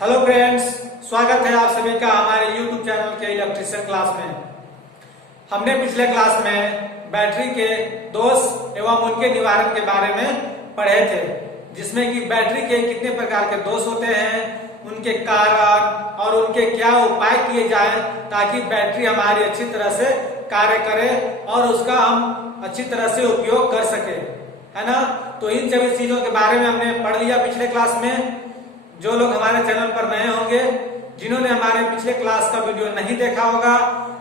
Hello friends, स्वागत है आप सभी का हमारे YouTube चैनल के इलेक्ट्रिशियन क्लास में। हमने पिछले क्लास में बैटरी के दोष एवं उनके निवारण के बारे में पढ़े थे, जिसमें कि बैटरी के कितने प्रकार के दोष होते हैं, उनके कारण और उनके क्या उपाय किए जाएं ताकि बैटरी हमारी अच्छी तरह से कार्य करे और उसका हम अच्छी तरह से उपयोग कर सके, है ना। तो इन सभी चीजों के बारे में हमने पढ़ लिया पिछले क्लास में। जो लोग हमारे चैनल पर नए होंगे, जिन्होंने हमारे पिछले क्लास का वीडियो नहीं देखा होगा,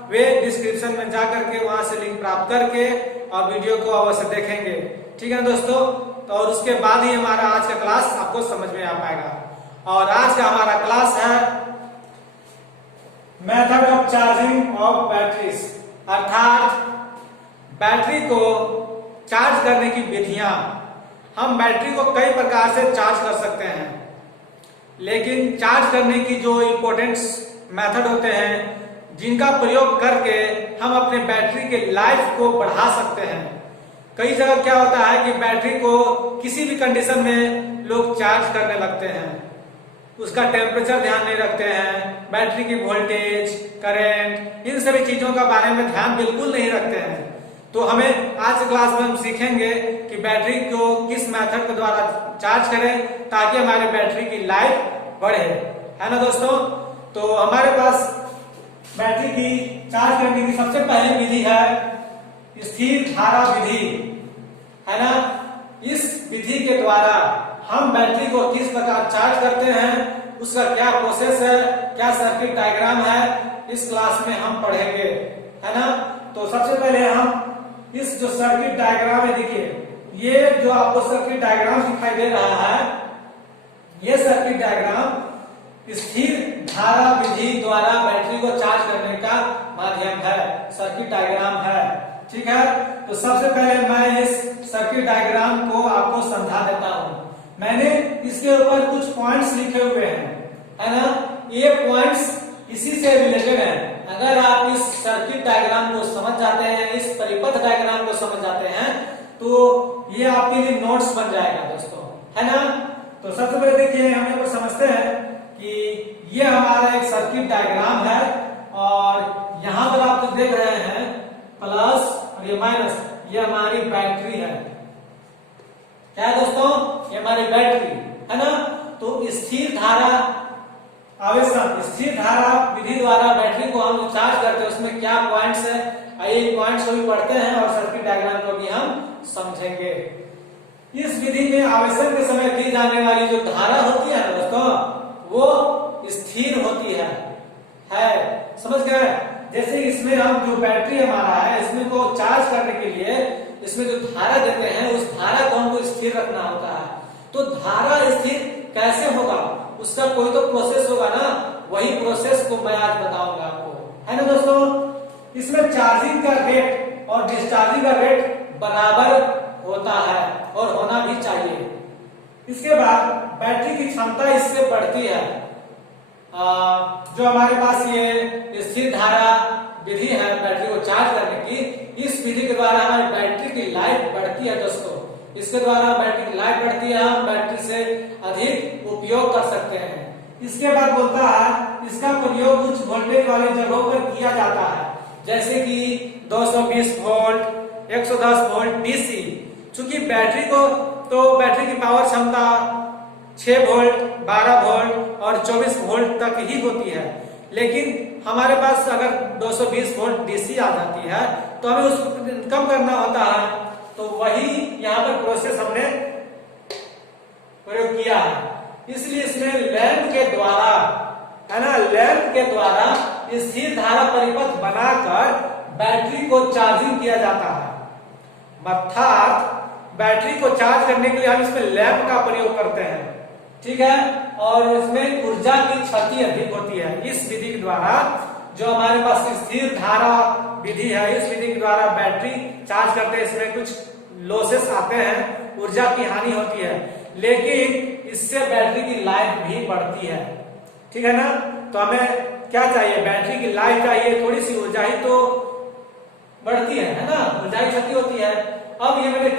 वे डिस्क्रिप्शन में जा करके वहां से लिंक प्राप्त करके और वीडियो को अवश्य देखेंगे, ठीक है दोस्तों। तो और उसके बाद ही हमारा आज का क्लास आपको समझ में आ पाएगा। और आज का हमारा क्लास है method of charging of batteries, अर्थात बैटरी को चार्ज करने की विधियां। हम बैटरी को कई प्रकार से चार्ज कर सकते हैं, लेकिन चार्ज करने की जो इम्पोर्टेंट मेथड होते हैं, जिनका प्रयोग करके हम अपने बैटरी के लाइफ को बढ़ा सकते हैं। कई जगह क्या होता है कि बैटरी को किसी भी कंडीशन में लोग चार्ज करने लगते हैं, उसका टेम्परेचर ध्यान नहीं रखते हैं, बैटरी की वोल्टेज, करंट, इन सभी चीजों का बारे में ध्यान बिल्कुल नहीं रखते हैं। तो हमें आज के क्लास में हम सीखेंगे कि बैटरी को किस मेथड के द्वारा चार्ज करें ताकि हमारे बैटरी की लाइफ बढ़े, है ना दोस्तों। तो हमारे पास बैटरी की चार्ज करने की सबसे पहली विधि है स्थिर धारा विधि, है ना। इस विधि के द्वारा हम बैटरी को किस प्रकार चार्ज करते हैं, उसका क्या प्रोसेस है, क्या सर्किट डायग्राम है, इस क्लास में हम पढ़ेंगे, है ना। तो सबसे पहले हम इस जो सर्किट डायग्राम है, देखिए ये जो आपको सर्किट डायग्राम दिखाई दे रहा है, ये सर्किट डायग्राम स्थिर धारा विधि द्वारा बैटरी को चार्ज करने का माध्यम है, सर्किट डायग्राम है, ठीक है। तो सबसे पहले मैं इस सर्किट डायग्राम को आपको समझा देता हूं। मैंने इसके ऊपर कुछ पॉइंट्स लिखे हुए हैं, है ना। ये पॉइंट्स इसी से रिलेटेड है। अगर आप इस सर्किट डायग्राम को समझ जाते हैं, इस परिपथ डायग्राम को समझ जाते हैं, तो ये आपके लिए नोट्स बन जाएगा दोस्तों, है ना। तो सबसे पहले देखिए, हम यहाँ पर समझते हैं कि ये हमारा एक सर्किट डायग्राम है और यहाँ पर आप जो देख रहे हैं प्लस और ये माइनस, ये हमारी बैटरी है। क्या है दोस्तों? ये हमारी बैटरी है ना। तो स्थिर धारा आवेशन, स्थिर धारा विधि द्वारा बैटरी को हम चार्ज करते हैं, उसमें क्या पॉइंट्स है, आइए पॉइंट्स को भी पढ़ते हैं और सर्किट डायग्राम को भी हम समझेंगे। इस विधि में आवेशन के समय दी जाने वाली जो धारा होती है ना दोस्तों, वो स्थिर होती है, समझ गए। जैसे इसमें हम जो बैटरी हमारा है, इसमें को चार्ज करने के लिए इसमें जो धारा देते हैं, उस धारा को हमको स्थिर रखना होता है। तो धारा स्थिर कैसे होगा, उसका कोई तो प्रोसेस होगा ना, वही प्रोसेस को मैं आज बताऊंगा आपको, है ना दोस्तों। इसमें चार्जिंग का रेट और डिस्चार्जिंग का रेट बराबर होता है और होना भी चाहिए। इसके बाद बैटरी की क्षमता इससे बढ़ती है। जो हमारे पास ये स्थिर धारा विधि है बैटरी को चार्ज करने की, इस विधि के द्वारा हमारी बैटरी की लाइफ बढ़ती है दोस्तों। इसके द्वारा बैटरी की लाइफ बढ़ती है, हम बैटरी से अधिक उपयोग कर सकते हैं। इसके बाद बोलता है इसका प्रयोग उच्च वोल्टेज वाली जगहों पर किया जाता है, जैसे कि 220 वोल्ट, 110 वोल्ट डीसी। चूंकि बैटरी को तो बैटरी की पावर क्षमता 6 वोल्ट, 12 वोल्ट और 24 वोल्ट तक ही होती है, लेकिन हमारे पास अगर 220 वोल्ट डीसी आ जाती है तो हमें उसको कम करना होता है। तो वही यहाँ पर प्रोसेस हमने प्रयोग किया है। इसलिए इसमें लैंप के द्वारा, है ना, लैंप के द्वारा स्थिर धारा परिपथ बनाकर बैटरी को चार्जिंग किया जाता है। अर्थात बैटरी को चार्ज करने के लिए हम इसमें लैंप का प्रयोग करते हैं, ठीक है। और इसमें ऊर्जा की क्षति अधिक होती है। इस विधि के द्वारा जो हमारे पास स्थिर धारा विधि है, इस विधि के द्वारा बैटरी चार्ज करते हैं, इसमें कुछ लॉसेस आते हैं, ऊर्जा की हानि होती है, लेकिन इससे बैटरी की लाइफ भी बढ़ती है, ठीक है ना। तो हमें क्या चाहिए, बैटरी की लाइफ चाहिए, थोड़ी सी ऊर्जा ही तो बढ़ती है ना, ऊर्जा की क्षति होती है। अब ये मैंने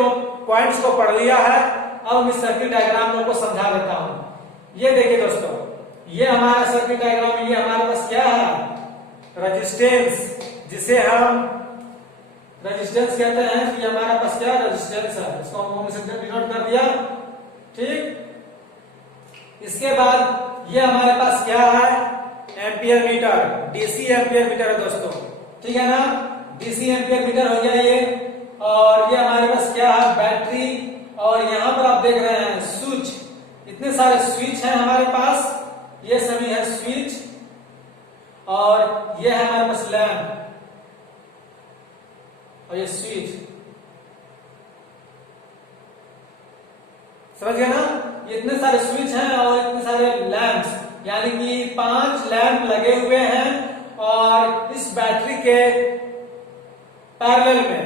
पॉइंट्स को पढ़ लिया है, अब मैं सर्किट डायग्राम को समझा देता हूं। ये देखिए दोस्तों, ये हमारा सर्किट डायग्राम, ये हमारे पास क्या है, रेजिस्टेंस, जिसे हम रेजिस्टेंस कहते हैं। कि हमारे पास क्या रेजिस्टेंस है, इसको हम डिनोट कर दिया। ठीक, इसके बाद ये हमारे पास क्या है, ampere meter, DC ampere meter है दोस्तों, ठीक है ना, डीसी एम्पियर मीटर हो गया ये। और ये हमारे पास क्या है, बैटरी, और यहां पर आप देख रहे हैं स्विच, इतने सारे स्विच हैं हमारे पास, ये सभी है स्विच, और ये है हमारे पास लैंप, और ये स्विच, समझ गए ना, इतने सारे स्विच हैं और इतने सारे लैंप्स, यानी कि 5 लैंप लगे हुए हैं और इस बैटरी के पैरेलल में,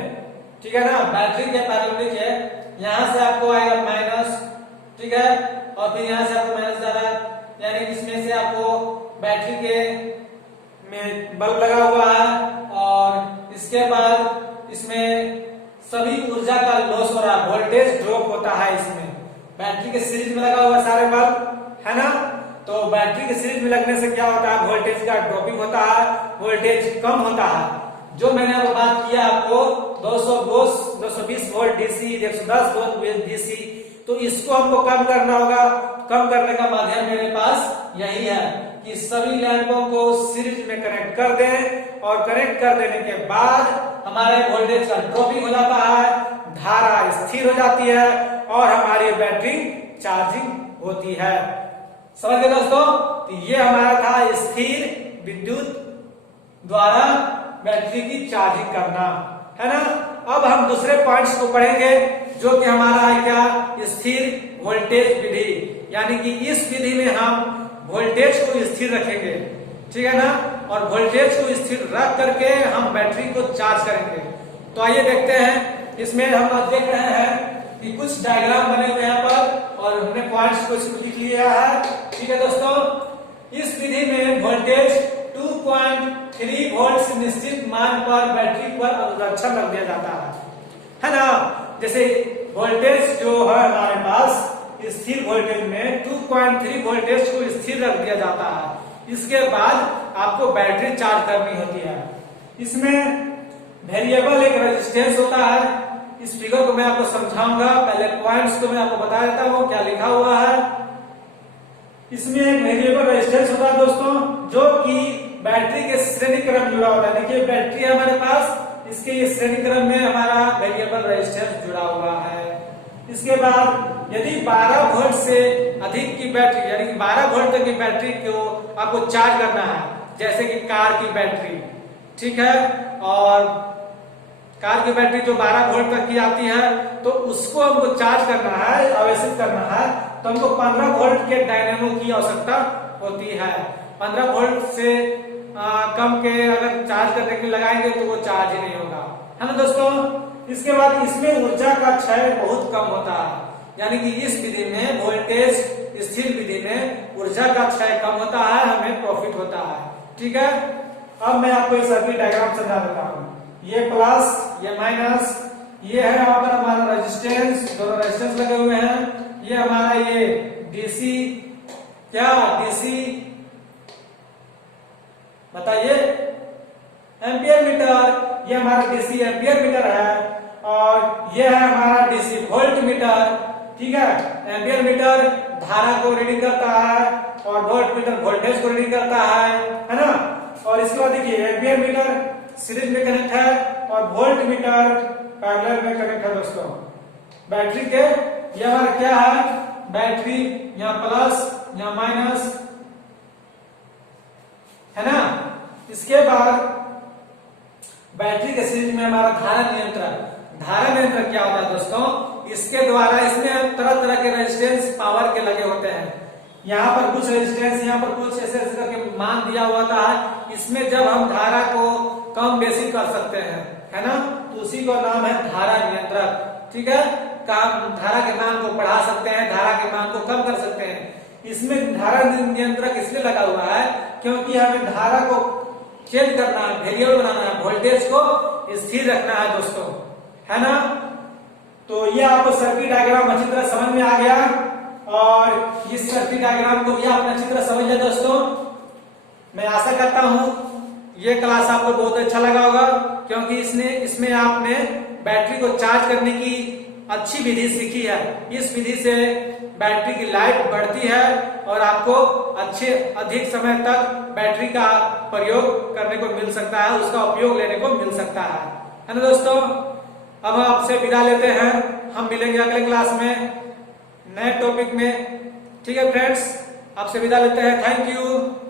ठीक है ना, बैटरी के पैरेलल में है, यहां से आपको आएगा माइनस, ठीक है, और फिर यहां से आपको माइनस जा रहा है, यानी कि इसमें से आपको बैटरी के में बल्ब लगा हुआ है, और इसके बाद इसमें सभी ऊर्जा का लॉस हो रहा है, वोल्टेज ड्रॉप होता है इसमें, बैटरी के सीरीज में लगा हुआ सारे बल्ब है ना, तो बैटरी के सीरीज में लगने से क्या होता है, वोल्टेज का ड्रॉपिंग होता है, वोल्टेज कम होता है। जो मैंने अब बात किया आपको 220 वोल्ट डीसी, 110 वोल्ट डीसी, तो इसको हमको कम करना होगा। कम करने का माध्यम मेरे पास यही है कि सभी लैंपों को सीरीज में कनेक्ट कर दें, और कनेक्ट कर देने के बाद हमारे वोल्टेज का ड्रॉपिंग हो जाता है, धारा स्थिर हो जाती है, और हमारी बैटरी चार्जिंग होती है। समझ गए दोस्तों, तो ये हमारा था स्थिर विद्युत द्वारा बैटरी की चार्जिंग करना, है ना। अब हम दूसरे पॉइंट्स को पढ़ेंगे, जो कि हमारा है क्या, स्थिर वोल्टेज विधि, यानी कि इस विधि में हम वोल्टेज को स्थिर रखेंगे, ठीक है ना, और वोल्टेज को स्थिर रख करके हम बैटरी को चार्ज करेंगे। तो आइए देखते हैं, इसमें हम देख रहे हैं कि कुछ डायग्राम बने हुए यहाँ पर, और हमने पॉइंट्स को लिख लिया है, ठीक है दोस्तों। इस विधि में वोल्टेज 2.3 वोल्ट से निश्चित मान पर बैटरी पर अनुरक्षण रख दिया जाता है ना। जैसे वोल्टेज जो है हमारे पास स्थिर वोल्टेज में 2.3 वोल्टेज को स्थिर रख दिया जाता है, इसके बाद आपको बैटरी चार्ज करनी होती है। इसमें वेरिएबल एक रेजिस्टेंस होता है, इस फिगर को मैं आपको समझाऊंगा, पहले पॉइंट्स को मैं आपको बता देता हूं क्या लिखा हुआ है। इसमें एक वेरिएबल रेजिस्टेंस होता है दोस्तों, जो कि बैटरी के श्रेणी क्रम जुड़ा होता है। देखिए बैटरी है हमारे पास, इसके ये श्रेणी क्रम में हमारा वेरिएबल रेजिस्टेंस जुड़ा हुआ है। इसके बाद यदि 12 वोल्ट से अधिक की बैटरी, यानी कि 12 वोल्ट तक की बैटरी को आपको चार्ज करना है, जैसे कि कार की बैटरी, ठीक है, और कार की बैटरी जो 12 वोल्ट तक की आती है, तो उसको हमको चार्ज करना है, आवेशित करना है, तो हमको 15 वोल्ट के डायनेमो की आवश्यकता होती है। 15 वोल्ट से कम के अगर चार्ज करने के लिए लगाएंगे तो वो चार्ज ही नहीं होगा, है ना दोस्तों। इसके बाद इसमें ऊर्जा का क्षय बहुत कम होता है, यानी कि इस विधि में वोल्टेज स्थिर विधि में ऊर्जा का क्षय कम होता है, हमें प्रॉफिट होता है, ठीक है। अब मैं आपको ये सर्किट डायग्राम समझा देता हूँ। ये प्लस, ये माइनस, ये है यहाँ पर हमारा रेजिस्टेंस, दोनों रेजिस्टेंस लगे हुए हैं। ये हमारा ये डीसी, क्या डीसी बताइए, एम्पियर मीटर, ये हमारा डीसी एम्पियर मीटर है, और ये है हमारा डीसी वोल्ट मीटर, ठीक है। एम्पियर मीटर धारा को रीडिंग करता है, और वोल्ट मीटर वोल्टेज को रीडिंग करता है ना। और इसके बाद देखिए एम्पियर मीटर सीरीज में कनेक्ट है, और वोल्ट मीटर पैरेलल में कनेक्ट है दोस्तों बैटरी के। ये हमारा क्या है, बैटरी, यहाँ प्लस यहाँ माइनस, है ना। इसके बाद बैटरी के सीरीज में हमारा धारा नियंत्रक। धारा नियंत्रक क्या होता है दोस्तों, इसके द्वारा इसमें तरह तरह के रेजिस्टेंस पावर के लगे होते हैं। यहाँ पर कुछ रेजिस्टेंस, यहाँ पर कुछ ऐसे ऐसे करके मान दिया होता है। इसमें जब हम धारा को कम बेसी कर सकते हैं, है ना, तो उसी को नाम है धारा नियंत्रक, ठीक है। धारा के मान को बढ़ा सकते हैं, धारा के मान को कम कर सकते हैं। इसमें धारा नियंत्रक इसलिए लगा हुआ है क्योंकि हमें धारा को चेंज करना है, वेरिएबल बनाना है, वोल्टेज को स्थिर रखना है दोस्तों, है ना। तो ये आपको सर्किट डायग्राम अच्छी तरह समझ में आ गया। और इस सर्किट डायग्राम को भी आप अच्छी तरह समझ लिया दोस्तों। मैं आशा करता हूं ये क्लास आपको बहुत अच्छा लगा होगा, क्योंकि इसमें आपने बैटरी को चार्ज करने की अच्छी विधि सीखी है। इस विधि से बैटरी की लाइफ बढ़ती है और आपको अधिक समय तक बैटरी का प्रयोग करने को मिल सकता है, उसका उपयोग लेने को मिल सकता है ना दोस्तों। अब हम आपसे विदा लेते हैं, हम मिलेंगे अगले क्लास में नए टॉपिक में। ठीक है फ्रेंड्स, आपसे विदा लेते हैं। Thank you.